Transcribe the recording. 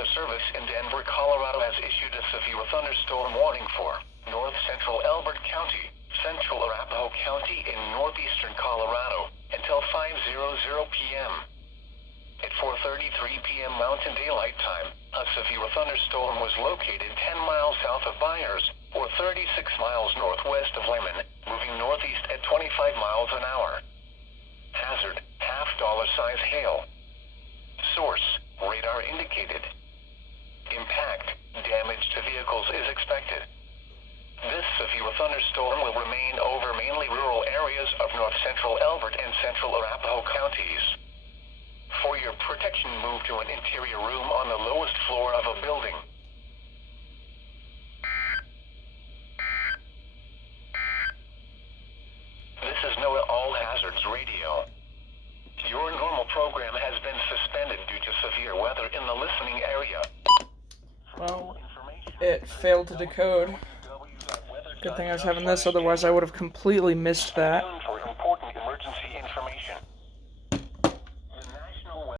Weather Service in Denver, Colorado has issued a severe thunderstorm warning for north central Elbert County, central Arapahoe County in northeastern Colorado until 5:00 p.m. At 4:33 p.m. Mountain Daylight Time, a severe thunderstorm was located 10 miles south of Byers, or 36 miles northwest of Lehman, moving northeast at 25 miles an hour. Hazard, $half-size hail. Source, radar indicated. Impact, damage to vehicles is expected. This severe thunderstorm will remain over mainly rural areas of north central Elbert and central Arapahoe counties. For your protection, move to an interior room on the lowest floor of a building. This is NOAA All Hazards Radio. Your normal program has been suspended due to severe weather in the listening area. Well, it failed to decode. Good thing I was having this, otherwise I would have completely missed that.